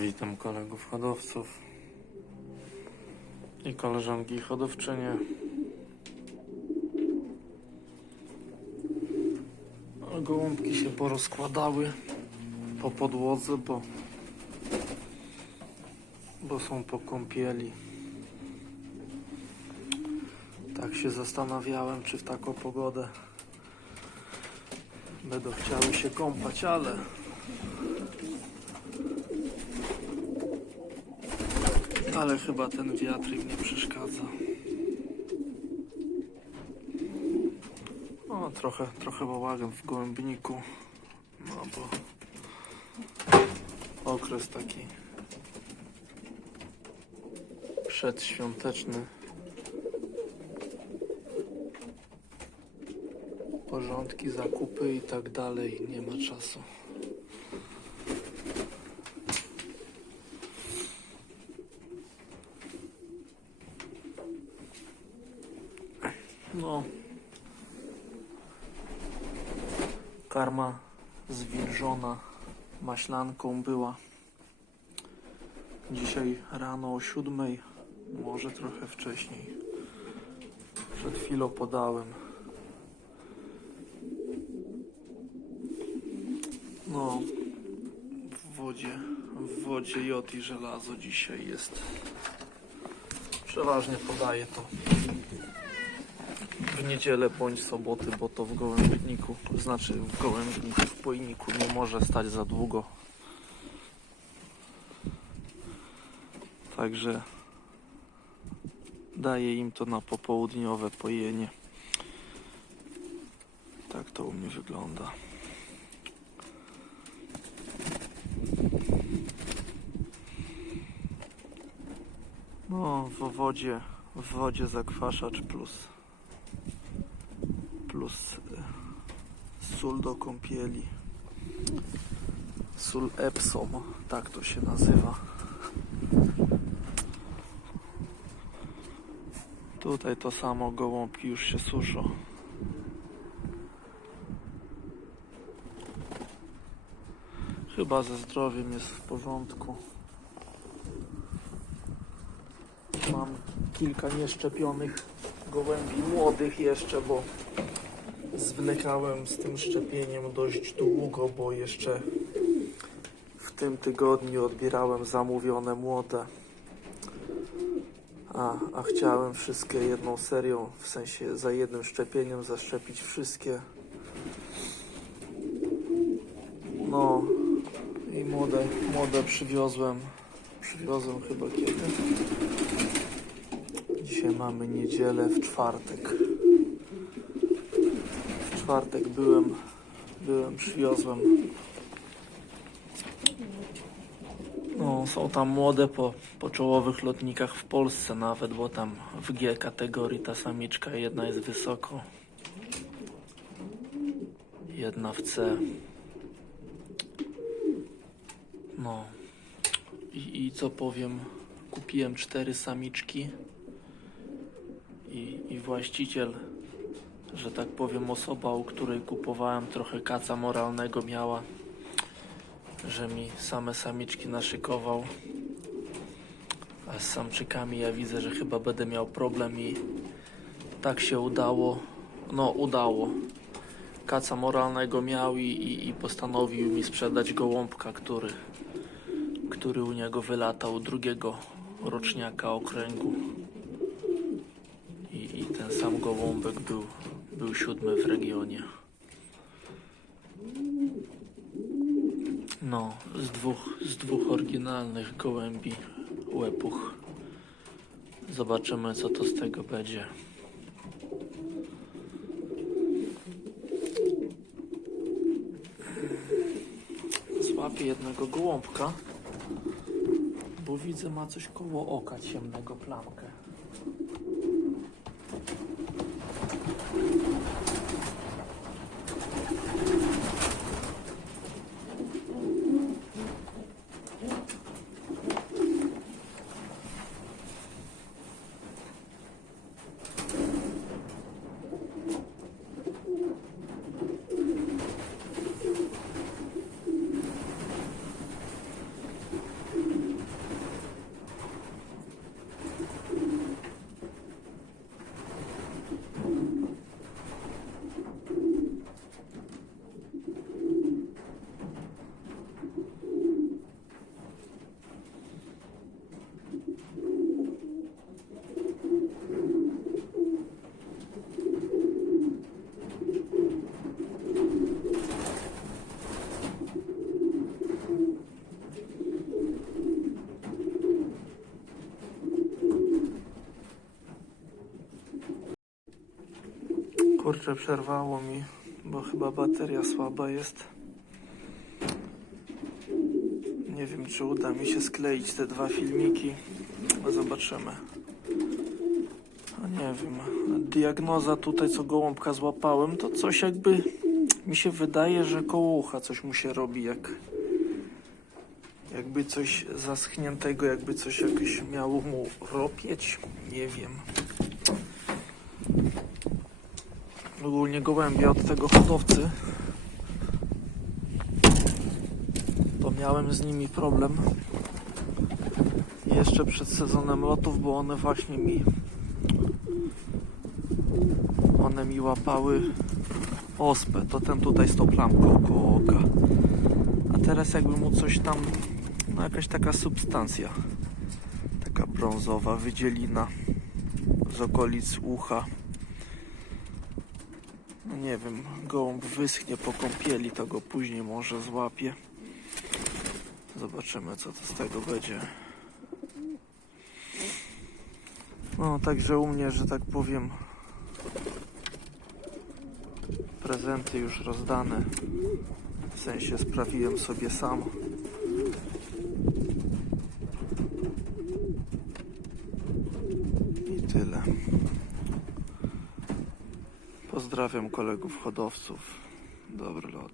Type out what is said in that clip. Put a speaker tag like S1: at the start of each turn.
S1: Witam kolegów hodowców i koleżanki hodowczynie. Gołąbki się porozkładały po podłodze, bo, bo są po kąpieli. Tak się zastanawiałem, czy w taką pogodę będą chciały się kąpać, ale Ale chyba ten wiatr im nie przeszkadza. O, trochę, trochę bałagan w gołębniku. No bo okres taki przedświąteczny. Porządki, zakupy i tak dalej. Nie ma czasu. No. Karma zwilżona maślanką była. Dzisiaj rano o siódmej, może trochę wcześniej. Przed chwilą podałem. No, w wodzie, w wodzie jod i żelazo dzisiaj jest. Przeważnie podaję to w niedzielę bądź soboty, bo to w gołębniku, znaczy w gołębniku, w pojniku nie może stać za długo. Także daję im to na popołudniowe pojenie. Tak to u mnie wygląda. No, w wodzie, w wodzie zakwaszacz plus sól do kąpieli. Sól Epsom, tak to się nazywa. Tutaj to samo gołąbki już się suszą. Chyba ze zdrowiem jest w porządku. Mam kilka nieszczepionych gołębi młodych jeszcze, bo zwlekałem z tym szczepieniem dość długo, bo jeszcze w tym tygodniu odbierałem zamówione młode. A, a chciałem wszystkie jedną serią, w sensie za jednym szczepieniem zaszczepić wszystkie. No i młode, młode przywiozłem. Przywiozłem chyba kiedy? Dzisiaj mamy niedzielę w czwartek. Czwartek byłem, byłem, przywiozłem. No, są tam młode po, po czołowych lotnikach w Polsce nawet, bo tam w G kategorii ta samiczka jedna jest wysoko. Jedna w C. No. I, I co powiem, kupiłem cztery samiczki i, i właściciel, że tak powiem, osoba, u której kupowałem trochę kaca moralnego miała, że mi same samiczki naszykował. A z samczykami ja widzę, że chyba będę miał problem i tak się udało. No, udało. Kaca moralnego miał i, i, i postanowił mi sprzedać gołąbka, który, który u niego wylatał drugiego roczniaka okręgu i, i ten sam gołąbek był, był siódmy w regionie. No, z dwóch, z dwóch oryginalnych gołębi łepuch. Zobaczymy, co to z tego będzie. Złapię jednego gołąbka, bo widzę ma coś koło oka ciemnego plamkę. Kurczę, przerwało mi, bo chyba bateria słaba jest. Nie wiem, czy uda mi się skleić te dwa filmiki. No Zobaczymy. A nie wiem. Diagnoza tutaj, co gołąbka złapałem, to coś jakby mi się wydaje, że koło ucha coś mu się robi, jak jakby coś zaschniętego, jakby coś jakieś miało mu ropieć. Nie wiem. Ogólnie gołębie od tego hodowcy. To miałem z nimi problem jeszcze przed sezonem lotów, bo one właśnie mi one mi łapały ospę, to ten tutaj z tą plamką koło oka. A teraz jakby mu coś tam no jakaś taka substancja taka brązowa wydzielina z okolic ucha no nie wiem, gołąb wyschnie po kąpieli, to go później może złapie. Zobaczymy, co to z tego będzie. No, także u mnie, że tak powiem, prezenty już rozdane. W sensie sprawiłem sobie sam. I tyle. Pozdrawiam kolegów hodowców. Dobry lot.